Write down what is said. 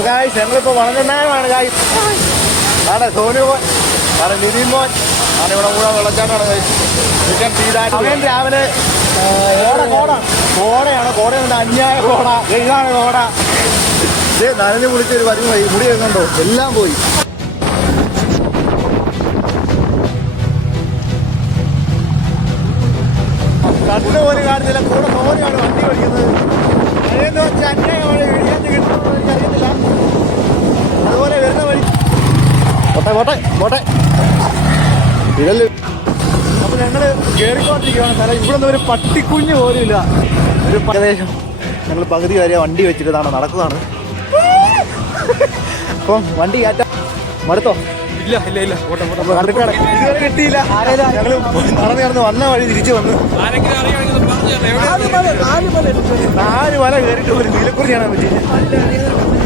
അപ്പൊ ഗായ്സ് ഞങ്ങളിപ്പോ വളഞ്ഞെണ്ണാണ് ഗായ്സ്. ആണ് സോനു മോൻ, ആണ് നിതിൻ മോൻ, ആണ് ഇവിടെ കൂടെ വെള്ളച്ചാട്ടാണ് ഗായ്സ്. അവൻ രാവിലെ കോടയാണ്, കോടയുണ്ട് അന്യായ കോട, ഇതാണ് കോട. നനഞ്ഞ് കുളിച്ചൊരു പരിപാടി, മുടി വരുന്നുണ്ടോ എല്ലാം പോയി. കണ്ടുപോലും കാണുന്നില്ല, കൂടെ സോനയാണ് വണ്ടി ഓടിക്കുന്നത്. മഴയെന്ന് വെച്ചാൽ അന്യായമാണ്, എഴുതി കിട്ടുന്നത് എനിക്കറിയത്തില്ല. അതുപോലെ വരുന്ന വഴി പോട്ടെ ഇതല്ലേ. അപ്പൊ ഞങ്ങള് കേറിക്കൊണ്ടിരിക്കുകയാണ് സ്ഥലം. ഇവിടെ ഒന്നും ഒരു പട്ടിക്കുഞ്ഞ് പോലും ഇല്ല. ഒരു ഏകദേശം ഞങ്ങൾ പകുതി വരെ വണ്ടി വെച്ചിട്ടാണ് നടക്കുന്നതാണ്. അപ്പം വണ്ടി കയറ്റാൻ മടുത്തോ? ഇല്ല കണ്ടിട്ടാണ് ഇതുവരെ കിട്ടിയില്ല. ഞങ്ങള് നടന്ന് വന്ന വഴി തിരിച്ചു വന്ന് 4 മല കയറിയിട്ട് പോലും നീലക്കുറിഞ്ഞാണ് പറ്റി.